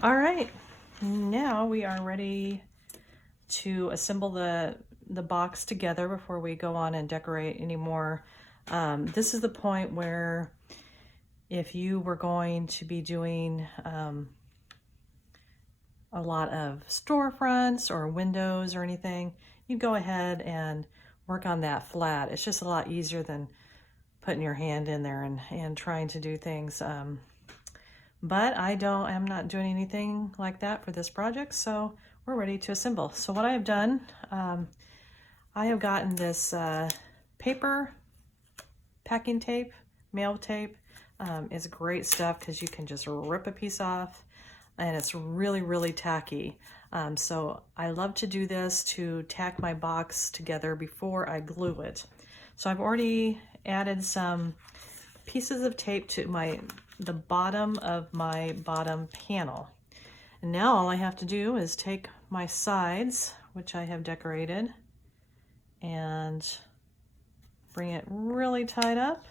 All right, now we are ready to assemble the box together before we go on and decorate anymore. This is the point where if you were going to be doing a lot of storefronts or windows or anything, you go ahead and work on that flat. It's just a lot easier than putting your hand in there and trying to do things. But I'm not doing anything like that for this project, so we're ready to assemble. So what I have done, I have gotten this paper packing tape, mail tape. It's great stuff because you can just rip a piece off, and it's really, really tacky. So I love to do this to tack my box together before I glue it. So I've already added some pieces of tape to the bottom of my bottom panel. And now all I have to do is take my sides, which I have decorated, and bring it really tight up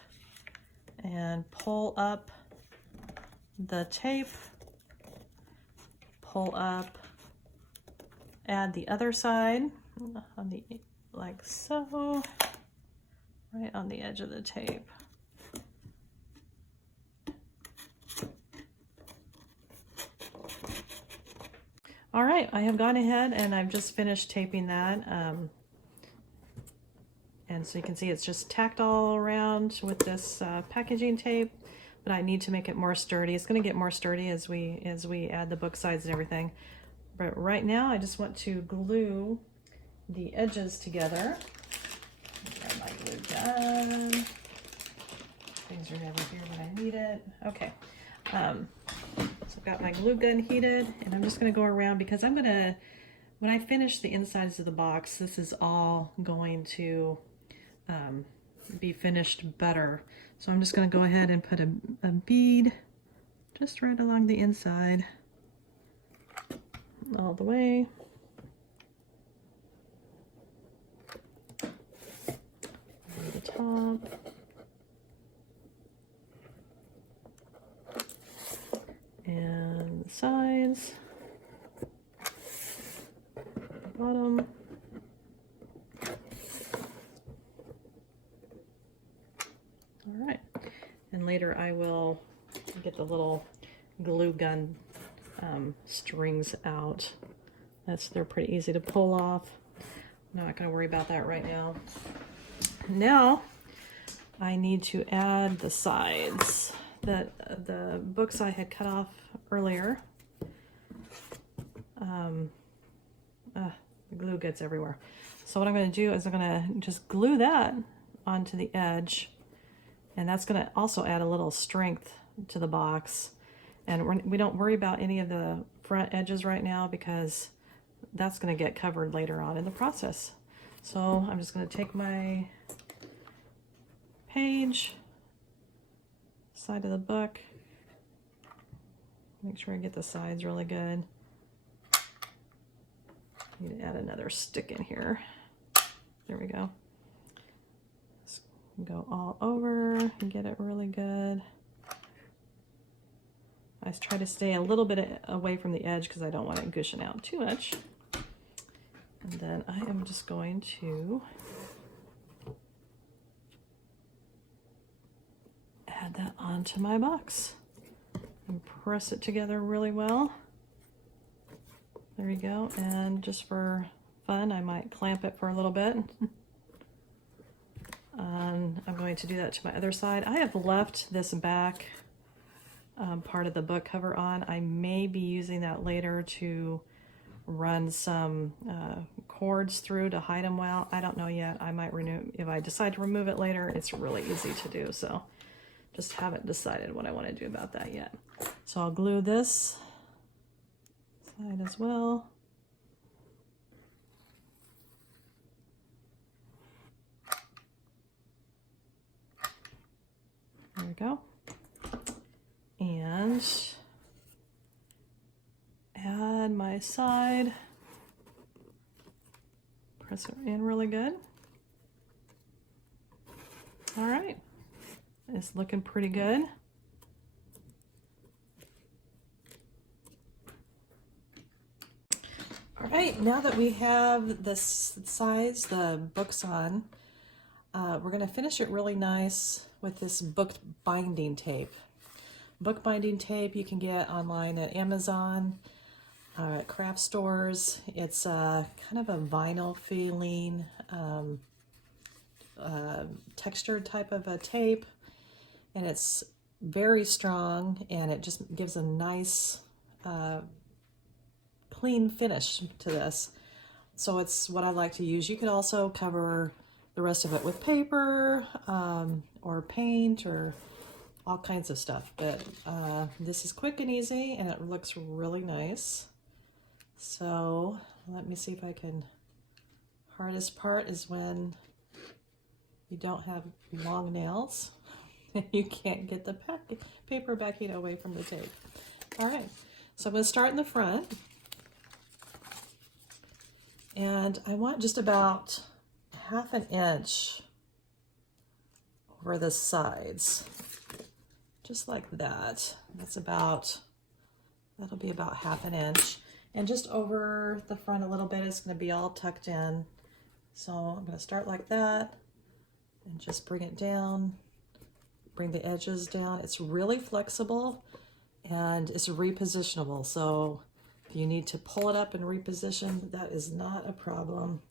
and pull up the tape, pull up, add the other side on the, like so, right on the edge of the tape. All right, I have gone ahead and I've just finished taping that. And so you can see it's just tacked all around with this packaging tape, but I need to make it more sturdy. It's going to get more sturdy as we add the book sides and everything. But right now I just want to glue the edges together. Grab my glue gun. Things are never here when I need it. Okay. So I've got my glue gun heated, and I'm just going to go around because when I finish the insides of the box, this is all going to be finished better. So I'm just going to go ahead and put a bead just right along the inside, all the way. Over the top. And the sides, the bottom. All right, and later I will get the little glue gun strings out. They're pretty easy to pull off. I'm not going to worry about that right now. Now I need to add the sides. The books I had cut off earlier. The glue gets everywhere. So what I'm going to do is I'm going to just glue that onto the edge, and that's going to also add a little strength to the box. And we don't worry about any of the front edges right now because that's going to get covered later on in the process. So I'm just going to take my page, side of the book, make sure I get the sides really good. Need to add another stick in here. There we go. Just go all over and get it really good. I try to stay a little bit away from the edge because I don't want it gushing out too much. And then I am just going to add that onto my box and press it together really well. There you go. And just for fun, I might clamp it for a little bit. I'm going to do that to my other side. I have left this back part of the book cover on. I may be using that later to run some cords through to hide them well. I don't know yet. I might remove, if I decide to remove it later, it's really easy to do. So just haven't decided what I want to do about that yet. So I'll glue this side as well. There we go. And add my side. Press it in really good. All right. It's looking pretty good. right, now that we have the size the book's on, we're going to finish it really nice with this book binding tape. Book binding tape you can get online at Amazon, at craft stores. It's kind of a vinyl feeling, textured type of a tape, and it's very strong, and it just gives a nice clean finish to this. So it's what I like to use. You could also cover the rest of it with paper or paint or all kinds of stuff, but this is quick and easy, and it looks really nice. So let me see if I can. Hardest part is when you don't have long nails and you can't get the paper backing away from the tape. All right, so I'm going to start in the front, and I want just about 1/2 inch over the sides, just like that. That'll be about 1/2 inch. And just over the front a little bit, it's going to be all tucked in. So I'm going to start like that and just bring it down, bring the edges down. It's really flexible and it's repositionable. So if you need to pull it up and reposition, that is not a problem.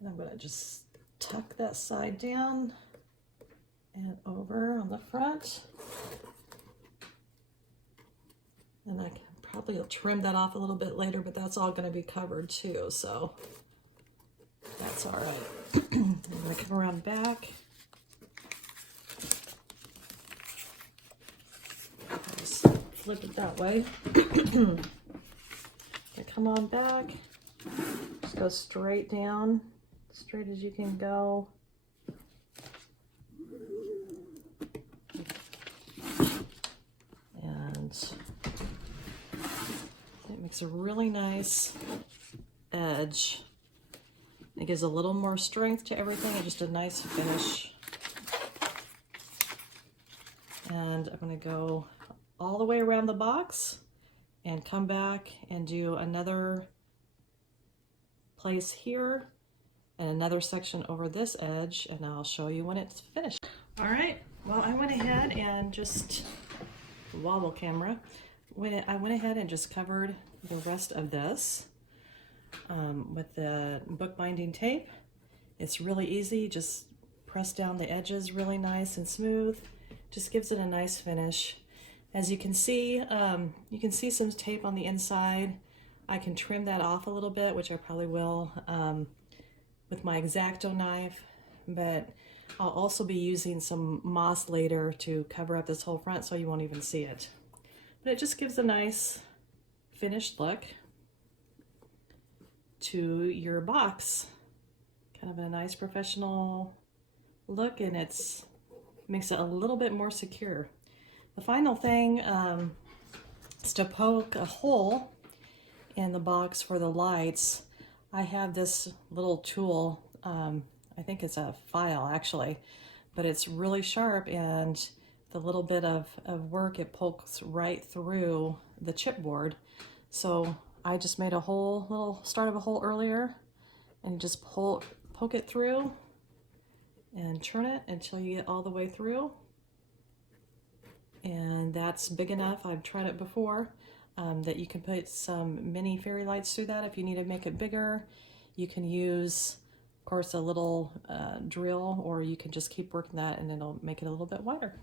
And I'm going to just tuck that side down and over on the front. And I can probably trim that off a little bit later, but that's all going to be covered too, so that's all right. I'm going to come around back. Just flip it that way. Come on back. Just go straight down, straight as you can go. And it makes a really nice edge. It gives a little more strength to everything and just a nice finish. And I'm going to go all the way around the box and come back and do another place here and another section over this edge, and I'll show you when it's finished. All right, well, I went ahead and just wobble camera. I went ahead and just covered the rest of this with the bookbinding tape. It's really easy. Just press down the edges really nice and smooth. Just gives it a nice finish. As you can see some tape on the inside. I can trim that off a little bit, which I probably will with my X-Acto knife, but I'll also be using some moss later to cover up this whole front so you won't even see it. But it just gives a nice finished look to your box. Kind of a nice professional look, and it makes it a little bit more secure. The final thing is to poke a hole in the box for the lights. I have this little tool, I think it's a file actually, but it's really sharp, and the little bit of work, it pokes right through the chipboard. So I just made a little start of a hole earlier, and just poke it through and turn it until you get all the way through. And that's big enough. I've tried it before, that you can put some mini fairy lights through that. If you need to make it bigger, you can use, of course, a little drill, or you can just keep working that and it'll make it a little bit wider.